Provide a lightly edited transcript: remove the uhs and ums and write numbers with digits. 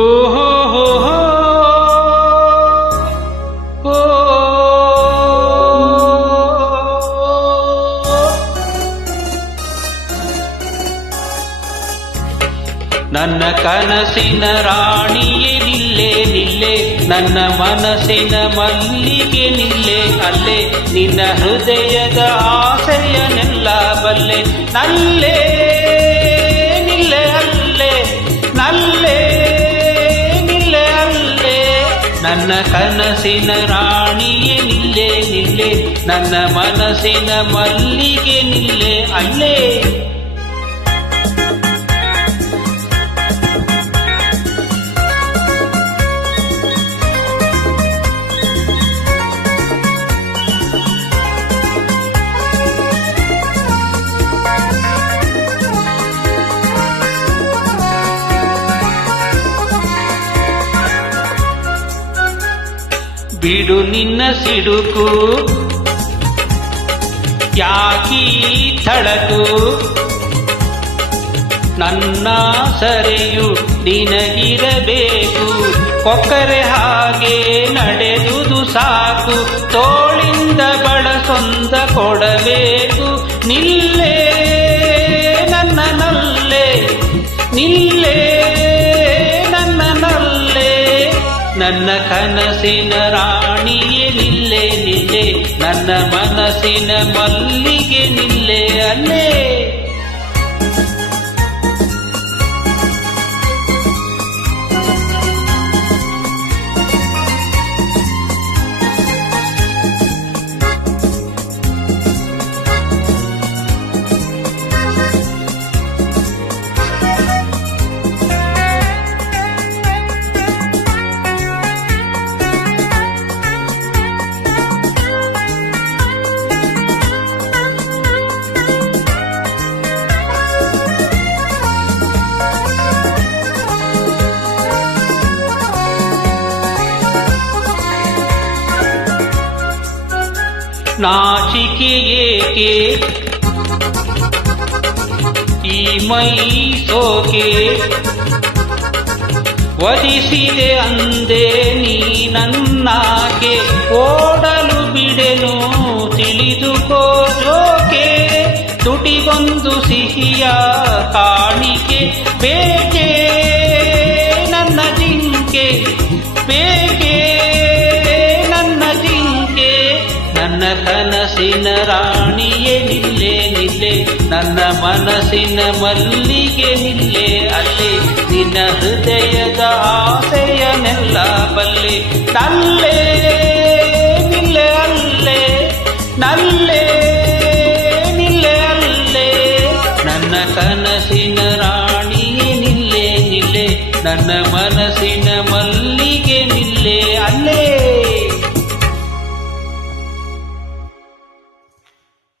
ಓಹೋ ಹೋ ಹೋ ಓ ನನ್ನ ಕನಸಿನ ರಾಣಿಯೇ ನಿಲ್ಲೆ ನಿಲ್ಲೆ, ನನ್ನ ಮನಸ್ಸಿನ ಮಲ್ಲಿಗೆ ನಿಲ್ಲೆ ಅಲ್ಲೇ, ನಿನ್ನ ಹೃದಯದ ಆಸೆಯನೆಲ್ಲ ಬಲ್ಲೆ, ನಲ್ಲೇ ನಿಲ್ಲೆ ಅಲ್ಲೇ, ನಲ್ಲೇ ನಿಲ್ಲೆ ಅಲ್ಲೇ. ನನ್ನ ಕನಸಿನ ರಾಣಿಯೇ ನಿಲ್ಲೆ ನಿಲ್ಲೆ, ನನ್ನ ಮನಸ್ಸಿನ ಮಲ್ಲಿಗೆ ನಿಲ್ಲೆ ಅಲ್ಲೇ. ಬಿಡು ನಿನ್ನ ಸಿಡುಕು, ಯಾಕೀ ಥಳಕು, ನನ್ನ ಸರೆಯು ನಿನಗಿರಬೇಕು, ಕೊಕ್ಕರೆ ಹಾಗೆ ನಡೆದುದು ಸಾಕು, ತೋಳಿಂದ ಬಳಸೊಂದ ಕೊಡಬೇಕು, ನಿಲ್ಲೇ ನನ್ನ ನಲ್ಲೆ, ನಿಲ್ಲೇ ನನ್ನ ನಲ್ಲೆ. ನನ್ನ ಕನಸಿನ ರಾಣಿಯೇ ನಿಲ್ಲೆ ನಿಲ್ಲೆ, ನನ್ನ ಮನಸ್ಸಿನ ಮಲ್ಲಿಗೆ ನಿಲ್ಲೆ ಅಲ್ಲೇ. ನಾಚಿಕೆ ಏಕೆ ಈ ಮೈ ಸೋಕೆ, ವಧಿಸಿದೆ ಅಂದೆ ನೀ ನನ್ನಾಕೆ, ಓಡಲು ಬಿಡೆನು ತಿಳಿದುಕೋ ಜೋಕೆ, ತುಟಿಗೊಂದು ಸಿಹಿಯ ಕಾಣಿಕೆ, ಬೇಕೆ ನನ್ನ ಜಿಂಕೆ, ಬೇಕೆ ನನ್ನ ಜಿಂಕೆ. ನನ್ನ ಕನಸಿನ ರಾಣಿಯೇ ನಿಲ್ಲೆ ನಿಲ್ಲೆ, ನನ್ನ ಮನಸ್ಸಿನ ಮಲ್ಲಿಗೆ ನಿಲ್ಲೆ ಅಲ್ಲೇ, ನಿನ್ನ ಹೃದಯದ ಆಸೆಯನೆಲ್ಲ ಬಲ್ಲೆ, ನಲ್ಲೇ ನಿಲ್ಲೆ ಅಲ್ಲೇ, ನಲ್ಲೇ ನಿಲ್ಲೆ ಅಲ್ಲೇ. ನನ್ನ ಕನಸಿನ ರಾಣಿಯೇ ನಿಲ್ಲೆ ನಿಲ್ಲೆ, ನನ್ನ ಮನಸ್ಸಿನ ಮಲ್ಲಿಗೆ ನಿಲ್ಲೆ ಅಲ್ಲೇ.